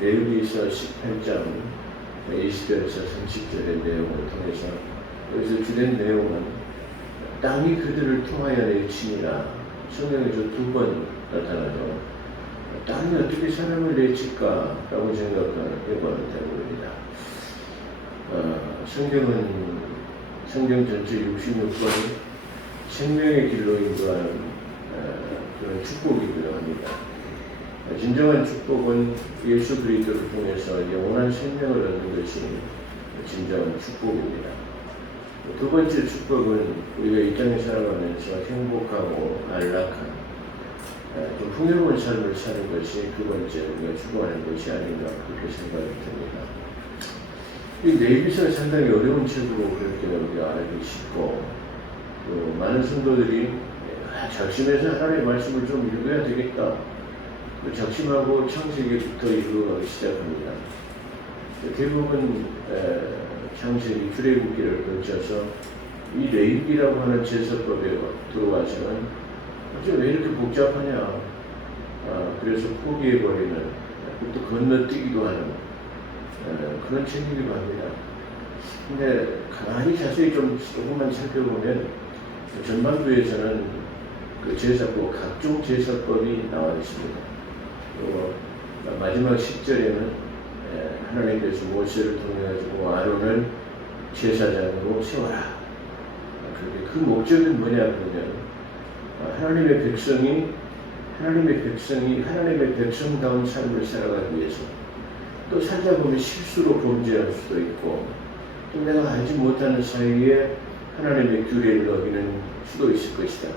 레위기서 18장 20절에서 30절의 내용을 통해서 여기서 주된 내용은 땅이 그들을 통하여 내치니라. 성경에서 2번 나타나죠. 땅이 어떻게 사람을 내칠까라고 생각해보는 대목입니다. 성경 전체 66권이 생명의 길로 인도하는 그런 축복이기도 합니다. 진정한 축복은 예수 그리스도를 통해서 영원한 생명을 얻는 것이 진정한 축복입니다. 두 번째 축복은 우리가 이 땅에 살아가면서 행복하고 안락한 좀 풍요로운 삶을 사는 것이 두 번째 우리가 추구하는 것이 아닌가 그렇게 생각이 듭니다. 이 레위기서는 상당히 어려운 책으로 그렇게 우리가 알기 쉽고 또 많은 성도들이 작심해서 하나님의 말씀을 좀 읽어야 되겠다. 작심하고 창세기부터 읽어가기 시작합니다. 대부분 창세기 출애굽기를 거쳐서 이 레위기라고 하는 제사법에 들어와서는 왜 이렇게 복잡하냐. 그래서 포기해버리는 또 건너뛰기도 하는 그런 책이기도 합니다. 근데 가만히 자세히 조금만 살펴보면 전반부에서는 그 제사법, 각종 제사법이 나와 있습니다. 또 마지막 10절에는 하나님께서 모세를 통해 가지고 아론을 제사장으로 세워라. 그 목적은 뭐냐 그러면 하나님의 백성다운 삶을 살아가기 위해서 또 살다 보면 실수로 범죄할 수도 있고 또 내가 알지 못하는 사이에 하나님의 규례를 어기는 수도 있을 것이다.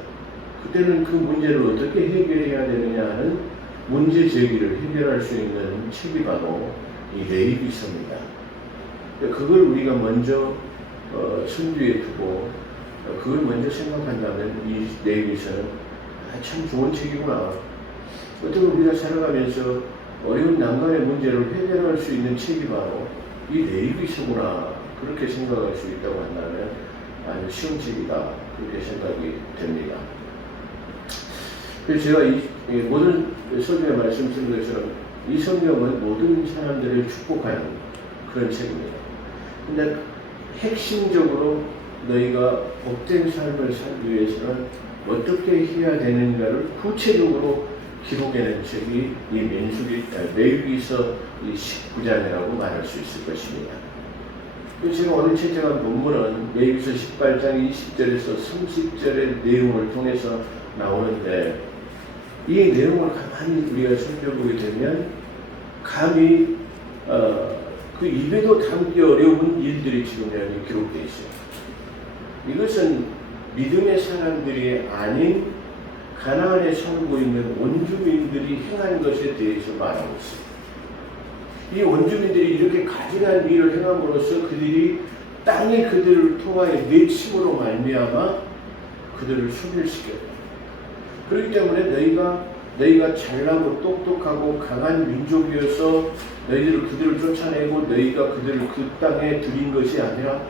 그때는 그 문제를 어떻게 해결해야 되느냐 하는 문제 제기를 해결할 수 있는 책이 바로 이 레위기서입니다. 그걸 우리가 먼저 선두에 두고 그걸 먼저 생각한다면 이 레위기서는 참 좋은 책이구나. 어떻게 우리가 살아가면서 어려운 난관의 문제를 해결할 수 있는 책이 바로 이 레위기서구나. 그렇게 생각할 수 있다고 한다면 아주 쉬운 책이다. 그렇게 생각이 됩니다. 그래서 제가 이 모든 설교에 말씀드린 것처럼 이 성경은 모든 사람들을 축복하는 그런 책입니다. 근데 핵심적으로 너희가 복된 삶을 살기 위해서는 어떻게 해야 되는가를 구체적으로 기록해낸 책이 이 레위기서 19장이라고 말할 수 있을 것입니다. 제가 오늘 채택한 본문은 레위기서 18장 20절에서 30절의 내용을 통해서 나오는데 이 내용을 가만히 우리가 살펴보게 되면 감히 그 입에도 담기 어려운 일들이 지금 여기 기록되어 있어요. 이것은 믿음의 사람들이 아닌 가나안에 살고 있는 원주민들이 행한 것에 대해서 말하고 있습니다. 이 원주민들이 이렇게 가증한 일을 행함으로써 그들이 땅에 그들을 통하여 내침으로 말미암아 그들을 소멸시켰다. 그렇기 때문에 너희가 잘나고 똑똑하고 강한 민족이어서 그들을 쫓아내고 너희가 그들을 그 땅에 들인 것이 아니라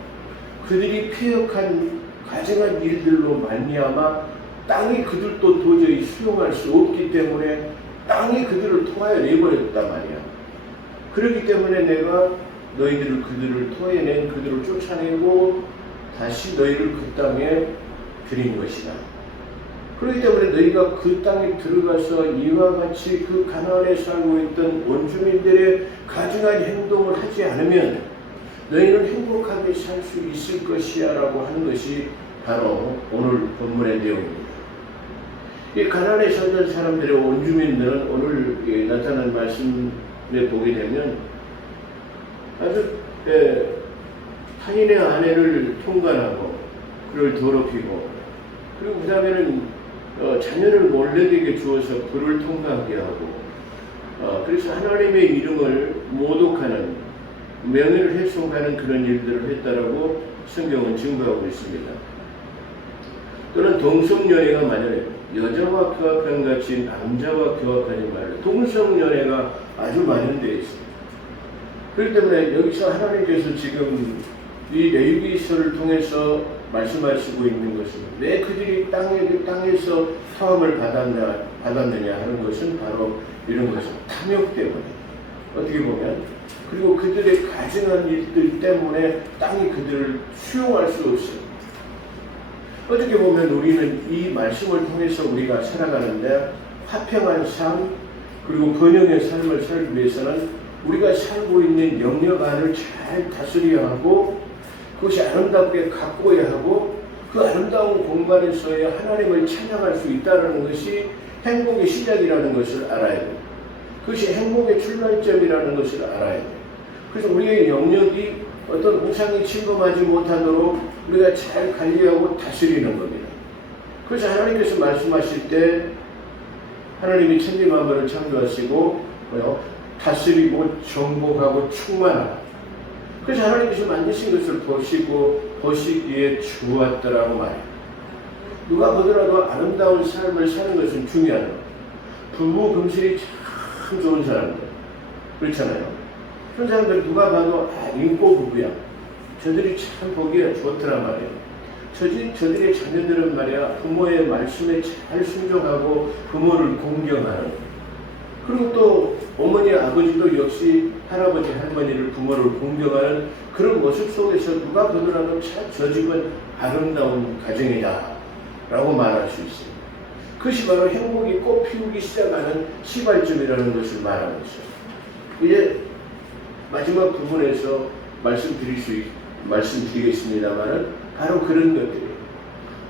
그들이 폐역한 가증한 일들로 말미암아 땅이 그들도 도저히 수용할 수 없기 때문에 땅이 그들을 통하여 내버렸단 말이야. 그렇기 때문에 내가 그들을 토해낸 그들을 쫓아내고 다시 너희를 그 땅에 들인 것이다. 그렇기 때문에 너희가 그 땅에 들어가서 이와 같이 그 가나안에 살고 있던 원주민들의 가증한 행동을 하지 않으면 너희는 행복하게 살 수 있을 것이야 라고 하는 것이 바로 오늘 본문의 내용입니다. 이 가나안에 살던 사람들의 원주민들은 오늘 나타난 말씀에 보게 되면 아주 타인의 아내를 통간하고 그를 더럽히고 그리고 그 다음에는 자녀를 몰래되게 주어서 그를 통과하게 하고 그래서 하나님의 이름을 모독하는 명예를 훼손하는 그런 일들을 했다라고 성경은 증거하고 있습니다. 또는 동성연애가 만약에 여자와 교합한 같이 남자와 교합하지 말라. 동성연애가 아주 만연되어 있습니다. 그렇기 때문에 여기서 하나님께서 지금 이 레위기서를 통해서 말씀하시고 있는 것은 왜 그들이 땅에서 사함을 받았느냐 하는 것은 바로 이런 것은 탐욕 때문에 어떻게 보면. 그리고 그들의 가증한 일들 때문에 땅이 그들을 수용할 수 없어요. 어떻게 보면 우리는 이 말씀을 통해서 우리가 살아가는데 화평한 삶, 그리고 번영의 삶을 살기 위해서는 우리가 살고 있는 영역 안을 잘 다스려야 하고, 그것이 아름답게 가꿔야 하고, 그 아름다운 공간에서의 하나님을 찬양할 수 있다는 것이 행복의 시작이라는 것을 알아야 돼요. 그것이 행복의 출발점이라는 것을 알아야 돼요. 그래서 우리의 영역이 어떤 우상이 침범하지 못하도록 우리가 잘 관리하고 다스리는 겁니다. 그래서 하나님께서 말씀하실 때 하나님이 천지 만물을 창조하시고 다스리고 정복하고 충만하라. 그래서 하나님께서 만드신 것을 보시기에 좋았더라고 말해요. 누가 보더라도 아름다운 삶을 사는 것은 중요하다. 부부 금실이 참 좋은 사람들 그렇잖아요. 그런 사람들 누가 봐도 인고 부부야. 저들이 참 보기에 좋더라 말이에요. 저들의 자녀들은 말이야 부모의 말씀에 잘 순종하고 부모를 공경하는, 그리고 또 어머니 아버지도 역시 할아버지 할머니를 부모를 공경하는 그런 모습 속에서 누가 보더라도 참 저 집은 아름다운 가정이다 라고 말할 수 있습니다. 그것이 바로 행복이 꽃 피우기 시작하는 시발점이라는 것을 말하고 있어요. 이제 마지막 부분에서 말씀드리겠습니다만은 바로 그런 것들이에요.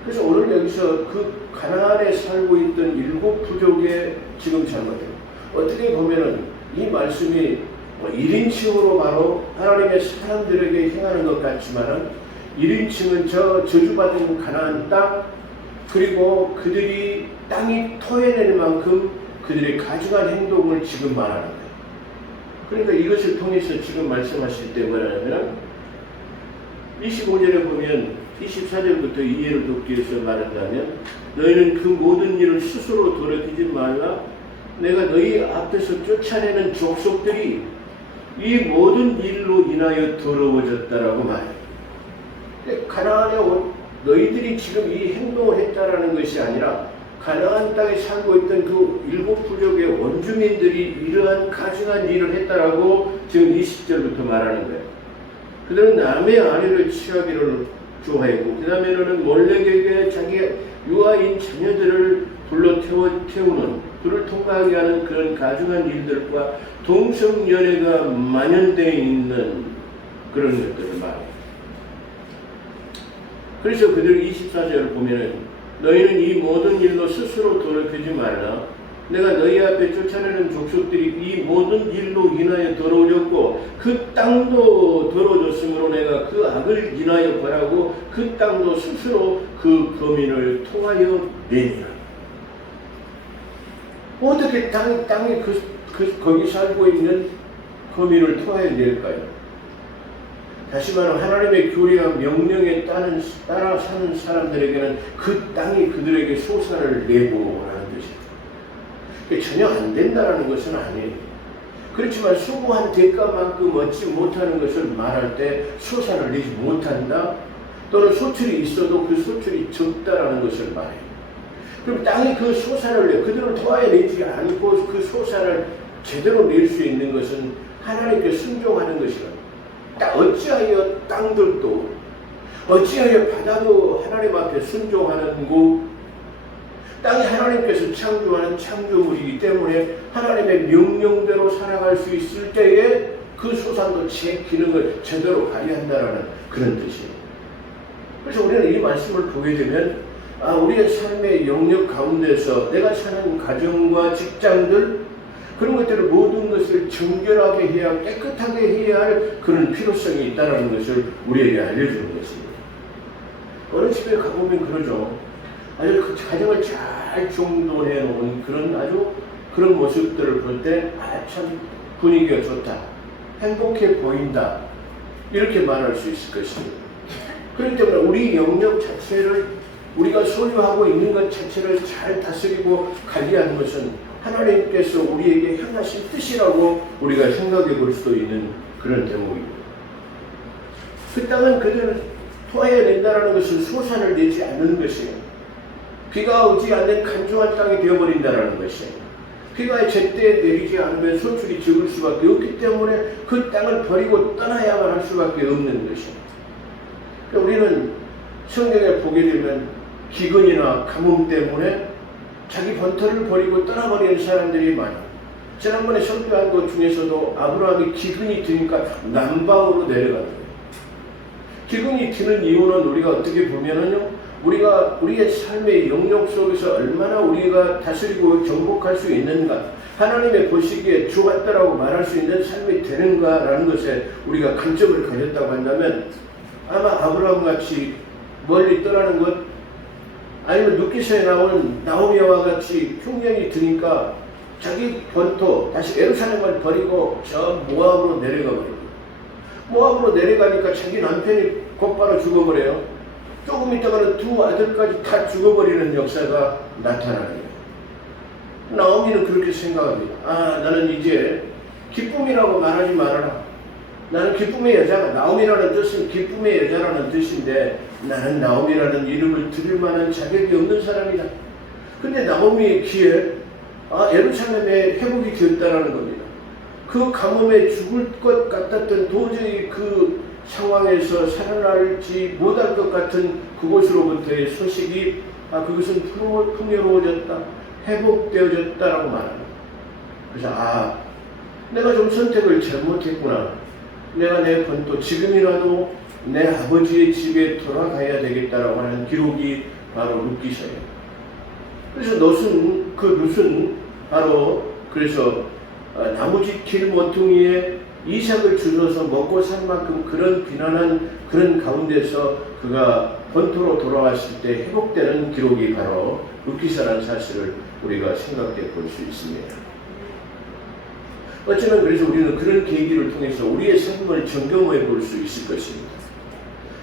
그래서 오늘 여기서 그 가나안에 살고 있던 7 부족의 지금 잘못들, 어떻게 보면은 이 말씀이 1인칭으로 바로 하나님의 사람들에게 행하는 것 같지만은 1인칭은 저 저주받은 가나안 땅, 그리고 그들이 땅이 토해낼 만큼 그들의 가증한 행동을 지금 말하는 거예요. 그러니까 이것을 통해서 지금 말씀하실 때 뭐냐면 25절에 보면 24절부터 이해를 돕기 위해서 말한다면 너희는 그 모든 일을 스스로 돌이키지 말라. 내가 너희 앞에서 쫓아내는 족속들이 이 모든 일로 인하여 더러워졌다라고 말해요. 가나안에 너희들이 지금 이 행동을 했다라는 것이 아니라 가나안 땅에 살고 있던 그 7 부족의 원주민들이 이러한 가증한 일을 했다라고 지금 20절부터 말하는 거예요. 그들은 남의 아내를 취하기를 좋아했고, 그 다음에는 몰렉에게 자기 유아인 자녀들을 불러 태우는, 불을 통과하게 하는 그런 가증한 일들과 동성연애가 만연되어 있는 그런 것들을 말해요. 그래서 그들 24절을 보면은 너희는 이 모든 일로 스스로 돌이키지 말라. 내가 너희 앞에 쫓아내는 족속들이 이 모든 일로 인하여 더러워졌고 그 땅도 더러워졌으므로 내가 그 악을 인하여 벌하고 그 땅도 스스로 그 거민을 통하여 내리라. 어떻게 땅이 거기 살고 있는 거민을 통하여 낼까요? 다시 말하면 하나님의 교리와 명령에 따라 사는 사람들에게는 그 땅이 그들에게 소산을 내고 라는 것입니다. 전혀 안 된다는 것은 아니에요. 그렇지만 수고한 대가만큼 얻지 못하는 것을 말할 때 소산을 내지 못한다, 또는 소출이 있어도 그 소출이 적다라는 것을 말해요. 그럼 땅이 그 소산을 내, 그들을 도와내지 않고 그 소산을 제대로 낼 수 있는 것은 하나님께 순종하는 것이거든요. 어찌하여 땅들도 어찌하여 바다도 하나님 앞에 순종하는 고, 땅이 하나님께서 창조하는 창조물이기 때문에 하나님의 명령대로 살아갈 수 있을 때에 그 소산도 제 기능을 제대로 발휘한다는 그런 뜻이에요. 그래서 우리는 이 말씀을 보게 되면 우리의 삶의 영역 가운데서 내가 사는 가정과 직장들, 그런 것들을 모든 것을 정결하게 해야, 깨끗하게 해야 할 그런 필요성이 있다는 것을 우리에게 알려주는 것입니다. 어느 집에 가보면 그러죠. 아주 그 가정을 잘 정돈해 놓은 그런 모습들을 볼 때 참 분위기가 좋다, 행복해 보인다, 이렇게 말할 수 있을 것입니다. 그렇기 때문에 우리 영역 자체를, 우리가 소유하고 있는 것 자체를 잘 다스리고 관리하는 것은 하나님께서 우리에게 향하신 뜻이라고 우리가 생각해 볼 수도 있는 그런 대목입니다. 그 땅은 그들을 토해낸다는 것은 소산을 내지 않는 것이에요. 비가 오지 않는 간조한 땅이 되어버린다는 것이에요. 비가 제때 내리지 않으면 소출이 적을 수밖에 없기 때문에 그 땅을 버리고 떠나야만 할 수밖에 없는 것입니다. 우리는 성경에 보게 되면 기근이나 가뭄 때문에 자기 본토를 버리고 떠나버리는 사람들이 많아요. 지난번에 설교한 것 중에서도 아브라함이 기근이 드니까 남방으로 내려가더라고요. 기근이 드는 이유는 우리가 어떻게 보면은요, 우리가 우리의 삶의 영역 속에서 얼마나 우리가 다스리고 정복할 수 있는가, 하나님의 보시기에 주었다라고 말할 수 있는 삶이 되는가라는 것에 우리가 관점을 가졌다고 한다면, 아마 아브라함 같이 멀리 떠나는 것, 아니면 룻기서에 나오는 나오미와 같이 흉년이 드니까 자기 본토 다시 예루살렘을 버리고 저 모압으로 내려가 버려요. 모압으로 내려가니까 자기 남편이 곧바로 죽어버려요. 조금 있다가는 두 아들까지 다 죽어버리는 역사가 나타나요. 나오미는 그렇게 생각합니다. 아, 나는 이제 기쁨이라고 말하지 말아라. 나는 기쁨의 여자가, 나오미라는 뜻은 기쁨의 여자라는 뜻인데 나는 나오미라는 이름을 들을 만한 자격이 없는 사람이다. 근데 나오미의 귀에 예루살렘에 회복이 되었다는 겁니다. 그 가뭄에 죽을 것 같았던 도저히 그 상황에서 살아날지 못할 것 같은 그곳으로부터의 소식이 그것은 풍요로워졌다, 회복되어졌다라고 말합니다. 그래서 내가 좀 선택을 잘못했구나. 내가 내 본토 지금이라도 내 아버지의 집에 돌아가야 되겠다라고 하는 기록이 바로 룻기서예요. 그래서 룻은 바로 그래서 나무집 길 모퉁이에 이삭을 주셔서 먹고 살 만큼 그런 비난한 그런 가운데서 그가 본토로 돌아왔을 때 회복되는 기록이 바로 룻기서라는 사실을 우리가 생각해 볼 수 있습니다. 어쩌면 그래서 우리는 그런 계기를 통해서 우리의 삶을 점검해 볼 수 있을 것입니다.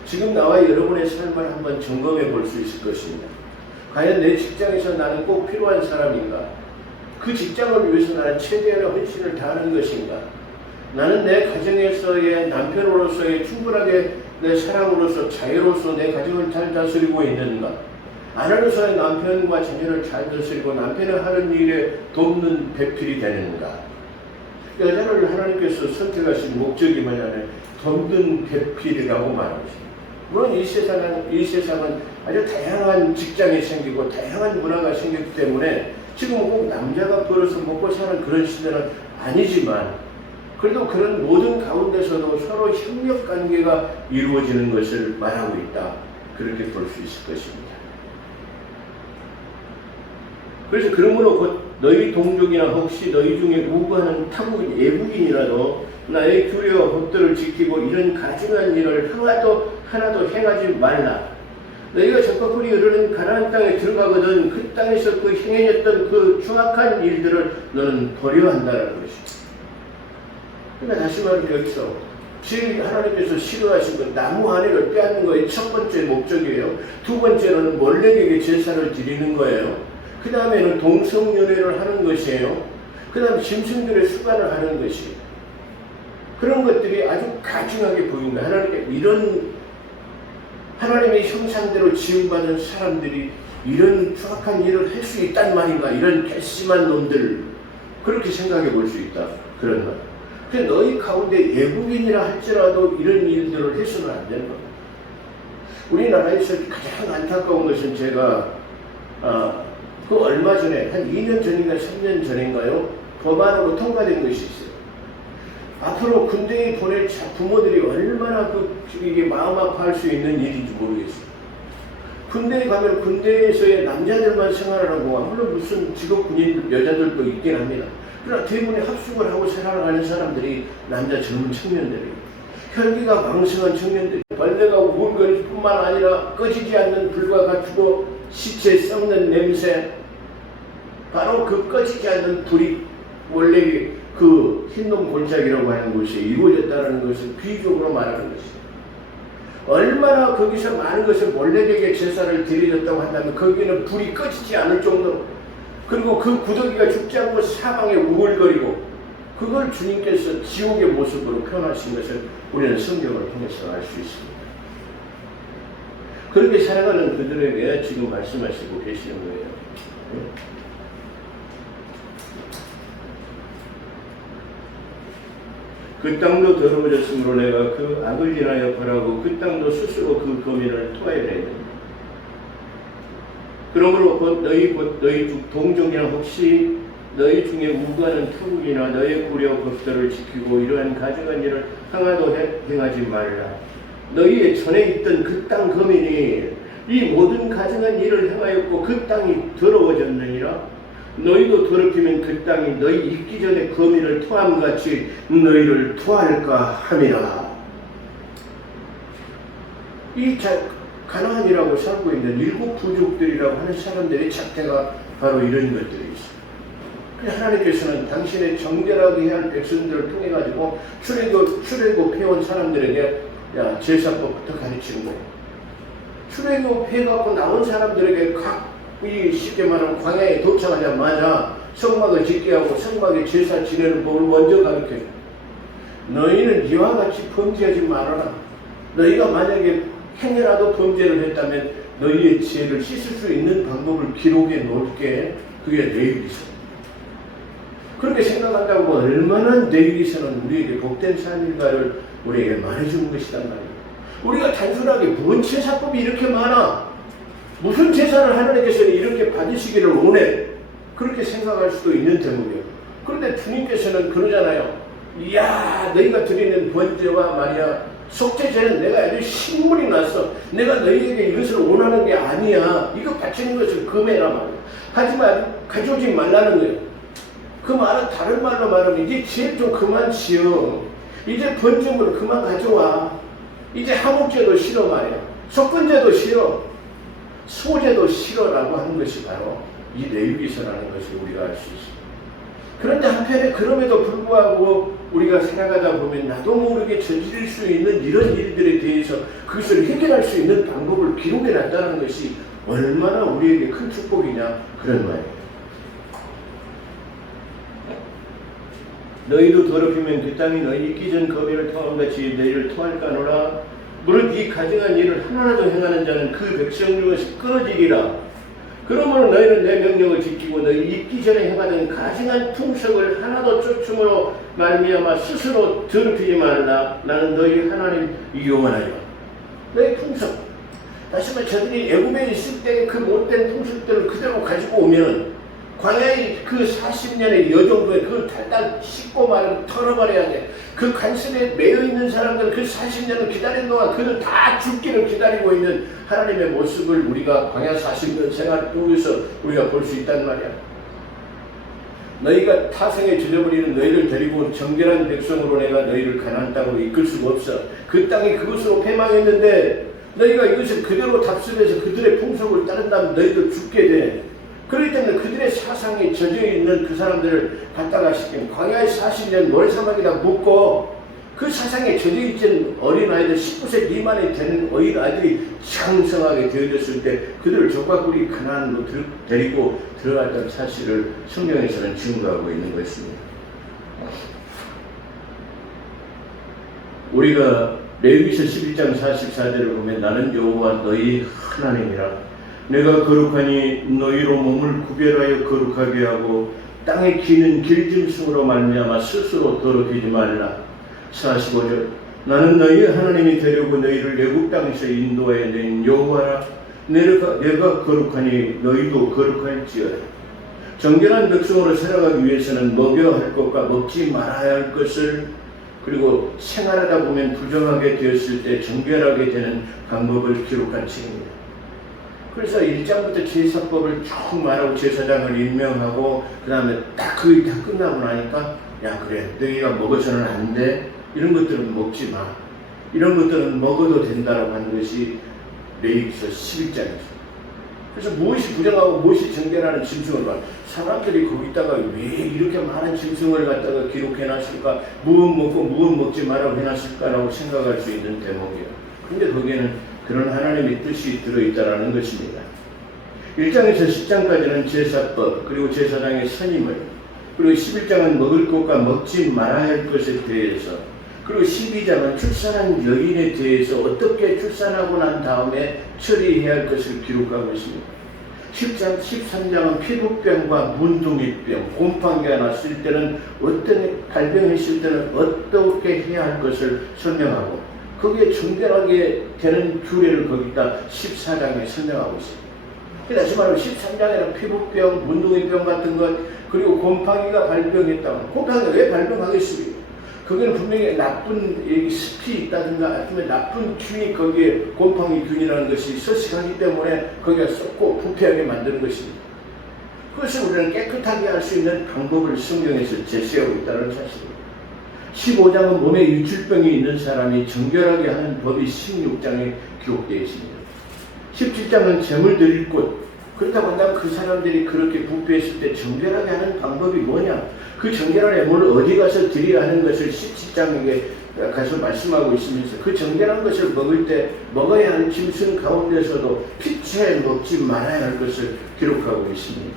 지금 나와 여러분의 삶을 한번 점검해 볼 수 있을 것입니다. 과연 내 직장에서 나는 꼭 필요한 사람인가? 그 직장을 위해서 나는 최대한의 헌신을 다하는 것인가? 나는 내 가정에서의 남편으로서의 충분하게 내 사랑으로서 자유로서 내 가정을 잘 다스리고 있는가? 아내로서의 남편과 자녀를 잘 다스리고 남편이 하는 일에 돕는 배필이 되는가? 여자를 하나님께서 선택하신 목적이 뭐냐면 돕는 배필이라고 말합니다. 물론 이 세상은 아주 다양한 직장이 생기고 다양한 문화가 생겼기 때문에 지금 꼭 남자가 벌어서 먹고 사는 그런 시대는 아니지만 그래도 그런 모든 가운데서도 서로 협력 관계가 이루어지는 것을 말하고 있다. 그렇게 볼 수 있을 것입니다. 그래서 그러므로 곧 너희 동족이나 혹시 너희 중에 우고하는 타국인 애국인이라도 나의 규례와 법도를 지키고 이런 가증한 일을 하나도 행하지 말라. 너희가 적합하니 이르는 가나안 땅에 들어가거든 그 땅에서 그 행해졌던 그 추악한 일들을 너는 버려야 한다는 것입니다. 그러니까 다시 말하면 여기서 제일 하나님께서 싫어하신 건 나무 하늘을 빼앗는 거의 첫 번째 목적이에요. 두 번째로는 몰렉에게 제사를 드리는 거예요. 그 다음에는 동성연애를 하는 것이에요. 그 다음 짐승들의 수간을 하는 것이에요. 그런 것들이 아주 가증하게 보인다. 이런 하나님의 형상대로 지음받은 사람들이 이런 추악한 일을 할 수 있단 말인가? 이런 괘씸한 놈들 그렇게 생각해 볼 수 있다. 그런 것. 그래서 너희 가운데 외국인이라 할지라도 이런 일들을 해서는 안 되는 겁니다. 우리나라에서 가장 안타까운 것은 제가 그 얼마 전에 한 2년 전인가 3년 전인가요? 법안으로 통과된 것이 있어요. 앞으로 군대에 보낼 부모들이 얼마나 이게 마음 아파할 수 있는 일인지 모르겠어요. 군대에 가면 군대에서의 남자들만 생활하는 거와 물론 무슨 직업 군인 여자들도 있긴 합니다. 그러나 대부분의 합숙을 하고 살아가는 사람들이 남자 젊은 청년들이에요. 혈기가 왕성한 청년들이 벌레가 우글거릴 뿐만 아니라 꺼지지 않는 불과 같고 시체 썩는 냄새 바로 그 꺼지지 않는 불이 원래 그 흰놈 골짜기라고 하는 것이 이루어졌다는 것을 비유적으로 말하는 것입니다. 얼마나 거기서 많은 것을 몰렉에게 제사를 드려졌다고 한다면 거기는 불이 꺼지지 않을 정도로 그리고 그 구더기가 죽지 않고 사방에 우글거리고 그걸 주님께서 지옥의 모습으로 표현하신 것을 우리는 성경을 통해서 알 수 있습니다. 그렇게 살아가는 그들에게 지금 말씀하시고 계시는 거예요. 그 땅도 더러워졌으므로 내가 그 악을 인하여 벌하고 그 땅도 스스로 그 거민을 토하여야 된다. 그러므로 곧 너희 동족이나 혹시 너희 중에 우고하는 터국이나 너희 구려 법도를 지키고 이러한 가증한 일을 하나도 행하지 말라. 너희의 전에 있던 그 땅 거민이 이 모든 가증한 일을 행하였고 그 땅이 더러워졌느니라. 너희도 더럽히면 그 땅이 너희 있기 전에 거민을 토함같이 너희를 토할까 함이라. 이 가나안이라고 살고 있는 일곱 부족들이라고 하는 사람들의 작태가 바로 이런 것들이 있어요. 하나님께서는 당신의 정결하게 한 백성들을 통해 가지고 출애굽해온 사람들에게 제사법부터 가르치는 거예요. 출애굽해갖고 나온 사람들에게 각이 쉽게 말하면 광야에 도착하자마자 성막을 짓게 하고 성막에 제사 지내는 법을 먼저 가르쳐요. 너희는 이와 같이 범죄하지 말아라. 너희가 만약에 행여라도 범죄를 했다면 너희의 죄를 씻을 수 있는 방법을 기록해 놓을게. 그게 레위기서. 그렇게 생각한다고 얼마나 레위기서는 우리에게 복된 삶인가를 우리에게 말해주는 것이란 말이에요. 우리가 단순하게 뭔 제사법이 이렇게 많아? 무슨 제사를 하나님께서는 이렇게 받으시기를 원해? 그렇게 생각할 수도 있는 대목이에요. 그런데 주님께서는 그러잖아요. 이야, 너희가 드리는 번제와 말이야, 속죄제는 내가 아주 신물이 났어. 내가 너희에게 이것을 원하는 게 아니야. 이거 바치는 것을 금해라 말이야. 하지만 가져오지 말라는 거예요. 그 말은 다른 말로 말하면 이제 죄 좀 그만 지어. 이제 번제물을 그만 가져와. 이제 하목제도 싫어 말이야. 속건제도 싫어. 소제도 싫어라고 하는 것이 바로 이 레위기서라는 것을 우리가 알 수 있습니다. 그런데 한편에 그럼에도 불구하고 우리가 생각하다 보면 나도 모르게 저지를 수 있는 이런 일들에 대해서 그것을 해결할 수 있는 방법을 기록해 놨다는 것이 얼마나 우리에게 큰 축복이냐 그런 말이에요. 너희도 더럽히면 그 땅이 너희 있기 전 거민을 토함같이 너희를 토할까노라. 무릇 이 가증한 일을 하나라도 행하는 자는 그 백성 중에서 끊어지리라. 그러므로 너희는 내 명령을 지키고 너희 있기 전에 행하던 가증한 풍속을 하나도 쫓음으로 말미암아 스스로 더럽히지 말라. 나는 너희 하나님 여호와나이다. 너희 풍속, 다시 말해 저들이 애굽에 있을 때 그 못된 풍속들을 그대로 가지고 오면 광야의 그 40년의 여정도에 그걸 달달 씻고 말하면 털어버려야 돼. 그 간섭에 매여 있는 사람들 그 40년을 기다리는 동안 그들 다 죽기를 기다리고 있는 하나님의 모습을 우리가 광야 40년 생활 속에서 우리가 볼 수 있단 말이야. 너희가 타성에 젖어버리는 너희를 데리고 정결한 백성으로 내가 너희를 가나안 땅으로 이끌 수가 없어. 그 땅이 그것으로 패망했는데 너희가 이것을 그대로 답습해서 그들의 풍속을 따른다면 너희도 죽게 돼. 그렇기 때문에 그들의 사상에 젖어있는 그 사람들을 갖다가 시키면 광야의 40년 모래사막에다 묻고 그 사상에 젖어있는 어린아이들 19세 미만이 되는 어린아이들이 창성하게 되어졌을 때 그들을 족박구리 가나안으로 데리고 들어갔던 사실을 성경에서는 증거하고 있는 것입니다. 우리가 레위기서 11장 44절을 보면 나는 여호와 너희 하나님이라. 내가 거룩하니 너희로 몸을 구별하여 거룩하게 하고 땅에 기는 길짐승으로 말미암아 스스로 더럽히지 말라. 45절 나는 너희 하나님이 되려고 너희를 애굽 땅에서 인도하여 낸 여호와라. 내가 거룩하니 너희도 거룩할지어다. 정결한 백성으로 살아가기 위해서는 먹여야 할 것과 먹지 말아야 할 것을 그리고 생활하다 보면 부정하게 되었을 때 정결하게 되는 방법을 기록한 책입니다. 그래서 1장부터 제사법을 쭉 말하고 제사장을 임명하고 그 다음에 딱 그게 다 끝나고 나니까 야 그래 너희가 먹어서는 안 돼. 이런 것들은 먹지 마. 이런 것들은 먹어도 된다라고 하는 것이 레위기서 11장이죠. 그래서 무엇이 부정하고 무엇이 정결하는 짐승을 봐. 사람들이 거기다가 왜 이렇게 많은 짐승을 갖다가 기록해놨을까? 무엇 먹고 무엇 먹지 말라고 해놨을까라고 생각할 수 있는 대목이에요. 근데 거기에는 그런 하나님의 뜻이 들어있다는 것입니다. 1장에서 10장까지는 제사법, 그리고 제사장의 선임을, 그리고 11장은 먹을 것과 먹지 말아야 할 것에 대해서, 그리고 12장은 출산한 여인에 대해서 어떻게 출산하고 난 다음에 처리해야 할 것을 기록하고 있습니다. 13장은 피부병과 문둥이병, 곰팡이가 났을 때는 어떤 발병했을 때는 어떻게 해야 할 것을 설명하고 그게 정결하게 되는 규례를 거기다 14장에 설명하고 있습니다. 다시 말하면 13장에는 피부병, 문둥이병 같은 것 그리고 곰팡이가 발병했다면 곰팡이가 왜 발병하겠습니까? 거기는 분명히 나쁜 습이 있다든가 아니면 나쁜 균이 거기에 곰팡이균이라는 것이 서식하기 때문에 거기가 썩고 부패하게 만드는 것입니다. 그것을 우리는 깨끗하게 할 수 있는 방법을 성경에서 제시하고 있다는 사실입니다. 15장은 몸에 유출병이 있는 사람이 정결하게 하는 법이 16장에 기록되어 있습니다. 17장은 제물 드릴 곳, 그렇다고 한다면 그 사람들이 그렇게 부패했을 때 정결하게 하는 방법이 뭐냐? 그 정결한 애물을 어디 가서 드려야 하는 것을 17장에 가서 말씀하고 있으면서 그 정결한 것을 먹을 때 먹어야 할 짐승 가운데서도 피채 먹지 말아야 할 것을 기록하고 있습니다.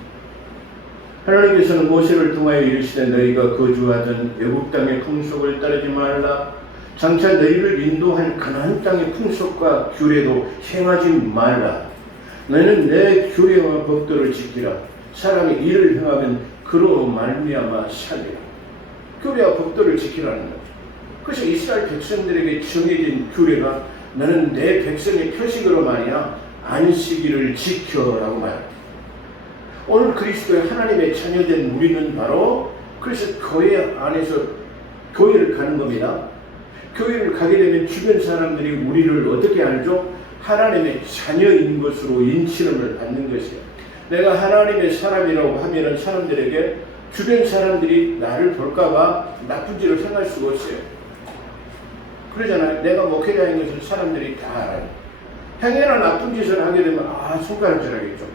하나님께서는 모세를 통하여 이르시되 너희가 거주하던 애국 땅의 풍속을 따르지 말라. 장차 너희를 인도할 가나안 땅의 풍속과 규례도 행하지 말라. 너희는 내 규례와 법도를 지키라. 사람이 이를 행하면 그로 말미암아 살리라. 규례와 법도를 지키라는 거죠. 그래서 이스라엘 백성들에게 정해진 규례가 너는 내 백성의 표식으로 말이야 안식일을 지켜라고 말합니다. 오늘 그리스도의 하나님의 자녀된 우리는 바로 그래서 교회 안에서 교회를 가는 겁니다. 교회를 가게 되면 주변 사람들이 우리를 어떻게 알죠? 하나님의 자녀인 것으로 인치름을 받는 것이에요. 내가 하나님의 사람이라고 하면은 사람들에게 주변 사람들이 나를 볼까봐 나쁜 짓을 행할 수가 없어요. 그러잖아요. 내가 목회자인 것을 사람들이 다 알아요. 행여나 나쁜 짓을 하게 되면 손가락질하겠죠.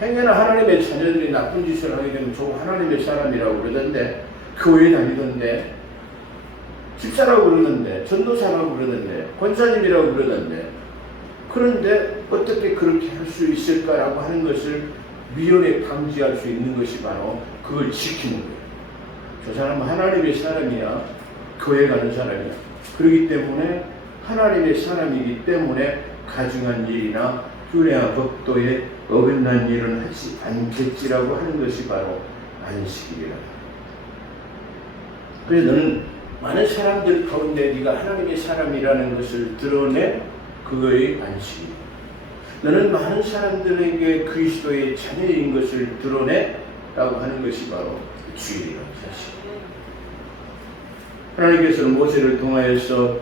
행여나 하나님의 자녀들이 나쁜 짓을 하게 되면 저 하나님의 사람이라고 그러던데 교회 다니던데 집사라고 그러던데 전도사라고 그러던데 권사님이라고 그러던데 그런데 어떻게 그렇게 할 수 있을까라고 하는 것을 미연에 방지할 수 있는 것이 바로 그걸 지키는 거예요. 저 사람은 하나님의 사람이야. 교회 가는 사람이야. 그렇기 때문에 하나님의 사람이기 때문에 가증한 일이나 규례와 법도에 어긋난 일은 하지 않겠지라고 하는 것이 바로 안식일이라. 그래서 너는 많은 사람들 가운데 네가 하나님의 사람이라는 것을 드러내 그거의 안식일. 너는 많은 사람들에게 그리스도의 자녀인 것을 드러내라고 하는 것이 바로 주일이라는 사실. 하나님께서는 모세를 통하여서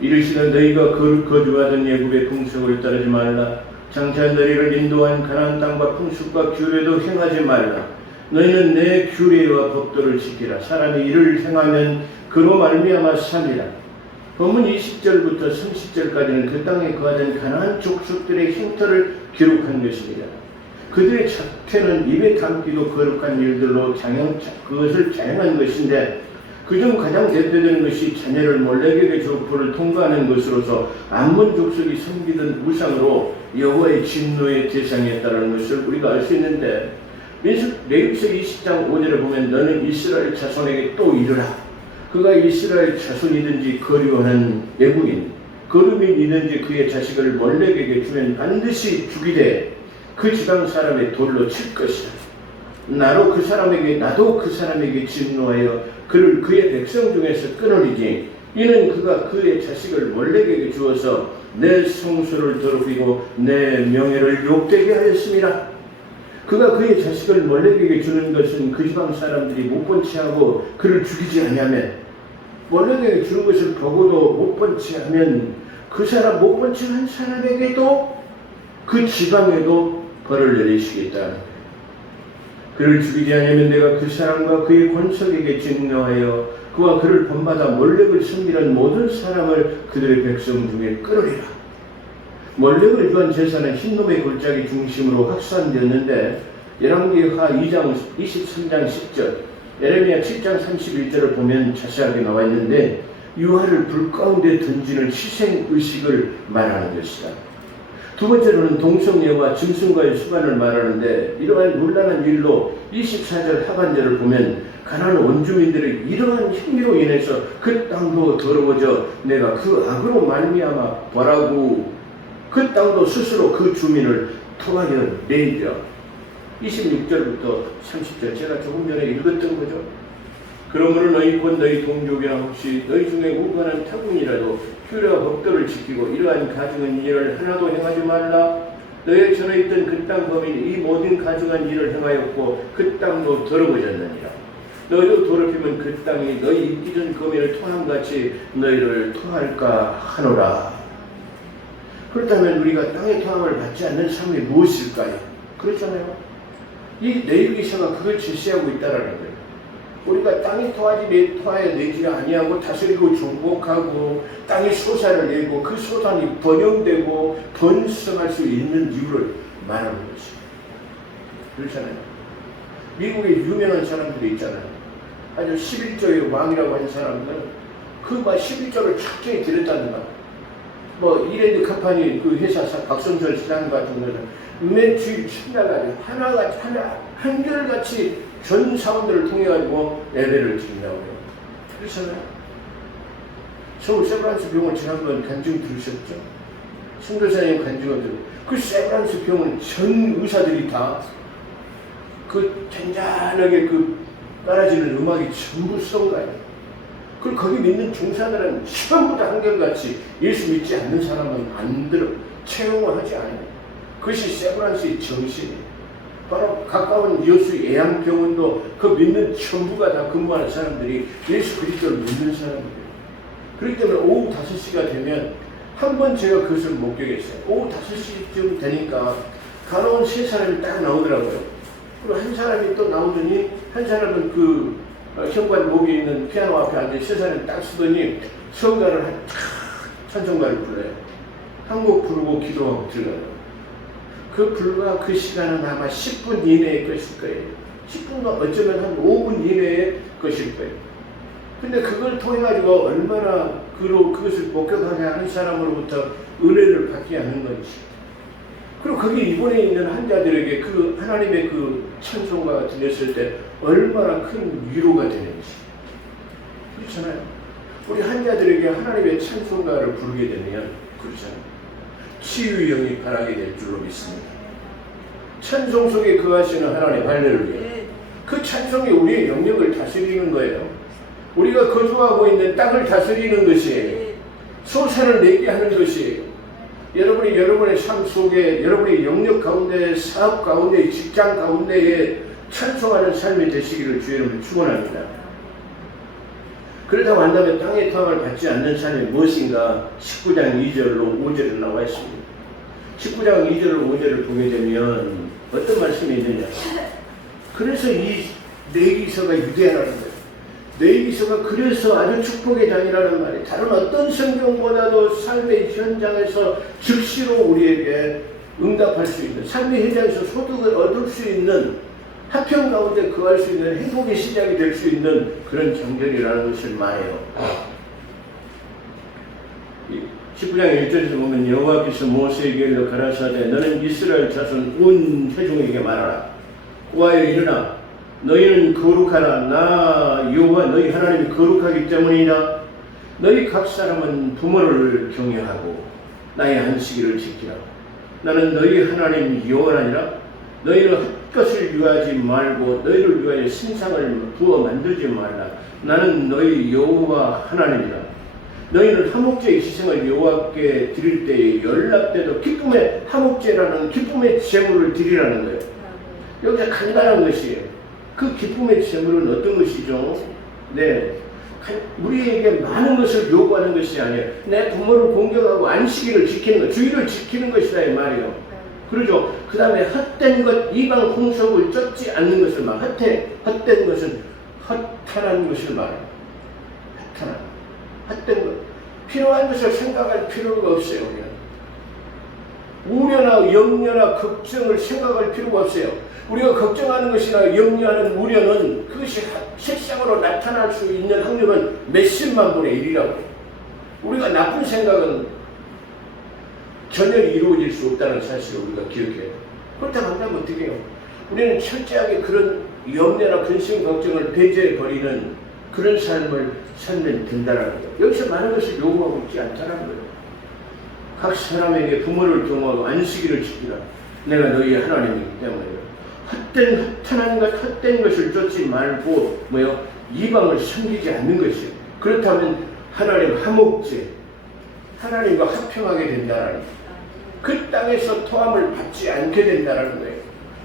이르시는 너희가 거주하던 애굽의 풍속을 따르지 말라. 장차 너희를 인도한 가나안 땅과 풍습과 규례도 행하지 말라. 너희는 내 규례와 법도를 지키라. 사람이 이를 행하면 그로 말미암아 살리라. 본문 20절부터 30절까지는 그 땅에 거하던 가나안 족속들의 행터를 기록한 것입니다. 그들의 자태는 입에 담기도 거룩한 일들로 그것을 자행한 것인데 그중 가장 대표되는 것이 자녀를 몰렉에게 족보를 통과하는 것으로서 암몬 족속이 섬기던 우상으로 여호와의 진노의 대상이었다는 것을 우리가 알 수 있는데 레위기서 20장 5절에 보면 너는 이스라엘 자손에게 또 이르라. 그가 이스라엘 자손이든지 거류하는 애국인, 거류민이든지 그의 자식을 몰렉에게 주면 반드시 죽이되 그 지방 사람의 돌로 칠 것이다. 나도 그 사람에게 진노하여 그를 그의 백성 중에서 끊으리니 이는 그가 그의 자식을 몰렉에게 주어서 내 성소를 더럽히고 내 명예를 욕되게 하였습니다. 그가 그의 자식을 몰렉에게 주는 것은 그 지방 사람들이 못 본 채 하고 그를 죽이지 아니하면 몰렉에게 주는 것을 보고도 못 본 채 하면 그 사람 못 본 채 한 사람에게도 그 지방에도 벌을 내리시겠다. 그를 죽이지 않으면 내가 그 사람과 그의 권속에게 진노하여 그와 그를 본받아 몰렉을 섬기는 모든 사람을 그들의 백성 중에 끊으리라. 몰렉을 위한 제사는 흰놈의 골짜기 중심으로 확산되었는데 열왕기하 2장 23장 10절 예레미야 7장 31절을 보면 자세하게 나와 있는데 유화를 불 가운데 던지는 희생의식을 말하는 것이다. 두 번째로는 동성애와 짐승과의 수반을 말하는데 이러한 문란한 일로 24절 하반절을 보면 가나안 원주민들의 이러한 행위로 인해서 그 땅도 더러워져 내가 그 악으로 말미암아 벌하고 그 땅도 스스로 그 주민을 통하여 내리라. 26절부터 30절 제가 조금 전에 읽었던 거죠. 그러므로 너희 곧 너희 동족이나 혹시 너희 중에 우간한 타국이라도 규례와 법도를 지키고 이러한 가증한 일을 하나도 행하지 말라. 너희 전에 있던 그 땅 범인이 이 모든 가증한 일을 행하였고 그 땅도 더러워졌느니라. 너희도 더럽히면 그 땅이 너희 이전 거민을 토함같이 너희를 토할까 하노라. 그렇다면 우리가 땅의 토함을 받지 않는 삶이 무엇일까요? 그렇잖아요. 이 레위기서가 그걸 제시하고 있다는 거예요. 우리가 땅이 토하여 내지 아니하고 다스리고 정복하고 땅이 소사를 내고 그 소산이 번영되고 번성할 수 있는 이유를 말하는 것이죠. 그렇잖아요. 미국에 유명한 사람들이 있잖아요. 아주 11조의 왕이라고 하는 사람들은 그 막 11조를 철저히 들였다는 말. 뭐 이랜드 카파니 그 회사 박성철 시장 같은 거는 맨 주일 첫날까지 하나같이 한결같이 전 사원들을 통해 가지고 예배를 드린다고 해요. 그렇잖아요. 서울 세브란스 병원 지난번 간증 들으셨죠? 선교사님 간증을 들고 그 세브란스 병원 전 의사들이 다 그 잔잔하게 그 깔아지는 음악이 전부 성가예요. 그 거기 믿는 중사들은 전부 다 한결같이 예수 믿지 않는 사람은 안 들어 채용을 하지 않아요. 그것이 세브란스의 정신이에요. 바로 가까운 여수 예양병원도 그 믿는 전부가 다 근무하는 사람들이 예수 그리스도를 믿는 사람들이에요. 그렇기 때문에 오후 5시가 되면 한 번 제가 그것을 목격했어요. 오후 5시쯤 되니까 간호원 3사람이 딱 나오더라고요. 그리고 한 사람이 또 나오더니 한 사람은 그 현관 목에 있는 피아노 앞에 앉아 3사람이 딱 쓰더니 성가를 찬송가를 불러요. 한 곡 부르고 기도하고 들어가요. 그 불과 그 시간은 아마 10분 이내의 것일 거예요. 10분과 어쩌면 한 5분 이내의 것일 거예요. 근데 그걸 통해 가지고 얼마나 그것을 목격하게 하는 사람으로부터 은혜를 받게 하는 건지. 그리고 거기 입원해 있는 환자들에게 그 하나님의 그 찬송가가 들렸을 때 얼마나 큰 위로가 되는지. 그렇잖아요. 우리 환자들에게 하나님의 찬송가를 부르게 되면 그렇잖아요. 치유의 영이 바라게 될 줄로 믿습니다. 찬송 속에 거하시는 하나님 할렐루야. 그 찬송이 우리의 영역을 다스리는 거예요. 우리가 거주하고 있는 땅을 다스리는 것이에요. 소산을 내게 하는 것이에요. 여러분의 삶 속에, 여러분의 영역 가운데, 사업 가운데, 직장 가운데에 찬송하는 삶이 되시기를 주의 이름으로 축원합니다. 그렇다고 한다면 땅의 토함을 받지 않는 삶이 무엇인가? 19장 2절로 5절에 나와 있습니다. 19장 2절로 5절을 보게 되면 어떤 말씀이 있느냐? 그래서 이 레위기서가 유대하라는 거예요. 레위기서가 그래서 아주 축복의 장이라는 말이 다른 어떤 성경보다도 삶의 현장에서 즉시로 우리에게 응답할 수 있는, 삶의 현장에서 소득을 얻을 수 있는, 하평 가운데 거할 수 있는 행복의 시작이 될 수 있는 그런 장면이라는 것을 말해요. 19장 1절에서 보면 여호와께서 모세에게 일러 가라사대 너는 이스라엘 자손 온 회중에게 말하라. 고하여 일어나 너희는 거룩하라. 나 여호와 너희 하나님이 거룩하기 때문이나 너희 각 사람은 부모를 경외하고 나의 안식일을 지키라. 나는 너희 하나님 여호와니라. 너희는 헛것을 유하지 말고 너희를 위하여 신상을 부어 만들지 말라. 나는 너희 여호와 하나님이라. 너희는 화목제의 희생을 여호와께 드릴 때에 연락돼도 기쁨의 화목제라는 기쁨의 제물을 드리라는 거예요. 여기서 간단한 것이에요. 그 기쁨의 제물은 어떤 것이죠? 네, 우리에게 많은 것을 요구하는 것이 아니에요. 내 부모를 공경하고 안식일을 지키는 것, 주일을 지키는 것이다 이 말이에요. 그러죠. 그 다음에 헛된 것, 이방 홍석을 쫓지 않는 것을 말. 헛된 것은 허탄한 것을 말해요. 헛된 것. 필요한 것을 생각할 필요가 없어요. 우려나 염려나 걱정을 생각할 필요가 없어요. 우리가 걱정하는 것이나 염려하는 우려는 그것이 실상으로 나타날 수 있는 확률은 몇십만 분의 1이라고. 우리가 나쁜 생각은 전혀 이루어질 수 없다는 사실을 우리가 기억해요. 그렇다고 한다면 어떻게 해요? 우리는 철저하게 그런 염려나 근심 걱정을 배제해버리는 그런 삶을 살면 된다는 거예요. 여기서 많은 것을 요구하고 있지 않다는 거예요. 각 사람에게 부모를 경호하고 안식일을 지키라. 내가 너희의 하나님이기 때문에 헛된 것, 헛된 것을 쫓지 말고 이방을 섬기지 않는 것이요. 그렇다면 하나님 화목제, 하나님과 화평하게 된다는 거예요. 그 땅에서 토함을 받지 않게 된다는 거예요.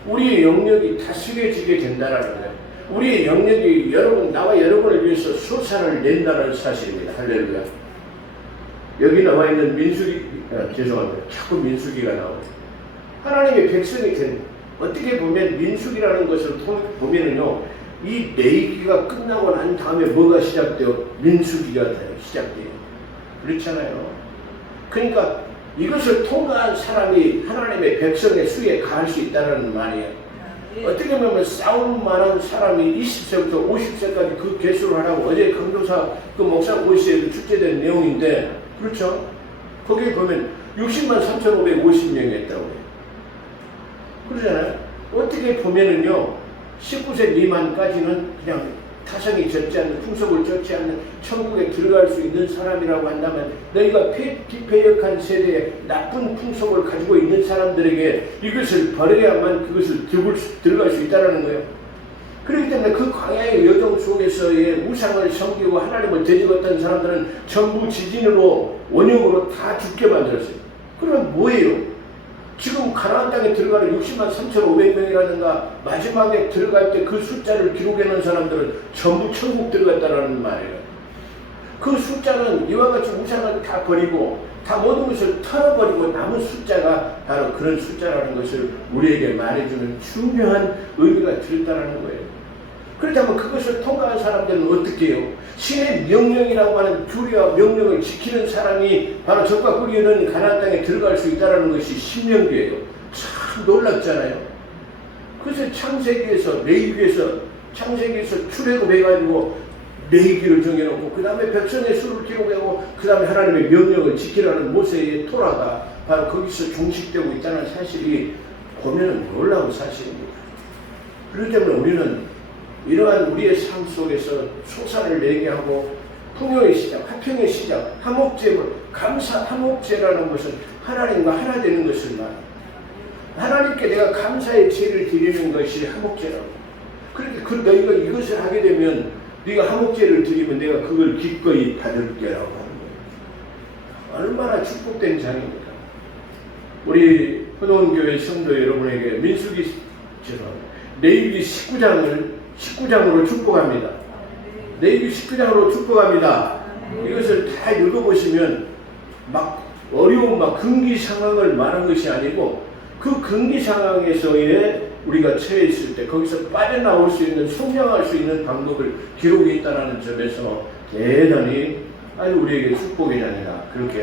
우리의 영역이 다스려지게 된다는 거예요. 우리의 영역이 나와 여러분을 위해서 솟아를 낸다는 사실입니다. 할렐루야. 여기 나와 있는 민수기, 죄송합니다. 자꾸 민수기가 나오죠. 하나님의 백성이 된, 어떻게 보면 민수기라는 것을 보면은요, 이 레위기가 끝나고 난 다음에 뭐가 시작돼요? 민수기가 시작돼요. 그렇잖아요. 그러니까 이것을 통과한 사람이 하나님의 백성의 수에 가할 수 있다는 말이에요. 어떻게 보면 싸울 만한 사람이 20세부터 50세까지 그 개수를 하라고 어제 강도사 그 목사 고시에도 축제된 내용인데, 그렇죠? 거기에 보면 60만 3,550명이 했다고 해요. 그러잖아요. 어떻게 보면은요, 19세 미만까지는 그냥 타성이 젖지 않는, 풍속을 쫓지 않는 천국에 들어갈 수 있는 사람이라고 한다면, 너희가 피폐역한 세대에 나쁜 풍속을 가지고 있는 사람들에게 이것을 버려야만 그것을 들어갈 수 있다는 거예요. 그렇기 때문에 그 광야의 여정 속에서의 우상을 섬기고 하나님을 되짚었던 사람들은 전부 지진으로, 원흉으로 다 죽게 만들었어요. 그러면 뭐예요? 지금 가나안 땅에 들어가는 60만 3,500명이라든가 마지막에 들어갈 때 그 숫자를 기록해 놓은 사람들은 전부 천국 들어갔다는 말이에요. 그 숫자는 이와 같이 우상을 다 버리고 다 모든 것을 털어버리고 남은 숫자가 바로 그런 숫자라는 것을 우리에게 말해주는 중요한 의미가 들었다는 거예요. 그렇다면 그것을 통과한 사람들은 어떻게 해요? 신의 명령이라고 하는 규례와 명령을 지키는 사람이 바로 적과 꿀이 흐르는 가나안 땅에 들어갈 수 있다는 것이 신명기예요. 참 놀랍잖아요. 그래서 창세기에서 출애굽해가지고 레위기를 정해놓고 그 다음에 백성의 수를 기록하고 그 다음에 하나님의 명령을 지키라는 모세의 토라가 바로 거기서 종식되고 있다는 사실이 보면 놀라운 사실입니다. 그렇기 때문에 우리는 이러한 우리의 삶 속에서 솟아를 내게 하고 풍요의 시작, 화평의 시작, 화목제, 화목제라는 것은 하나님과 하나 되는 것을 말합니다. 하나님께 내가 감사의 제를 드리는 것이 화목제라고. 그렇게 너희가 이것을 하게 되면 네가 화목제를 드리면 내가 그걸 기꺼이 받을게라고 하는 거예요. 얼마나 축복된 장입니까? 우리 호동교회 성도 여러분에게 레위기 19장으로 축복합니다. 레위기 19장으로 축복합니다. 이것을 다 읽어보시면 막 어려운 금기 상황을 말한 것이 아니고 그 금기 상황에서의 우리가 처해 있을 때 거기서 빠져나올 수 있는, 성장할 수 있는 방법을 기록해 있다는 점에서 대단히 아주 우리에게 축복이 아니라 그렇게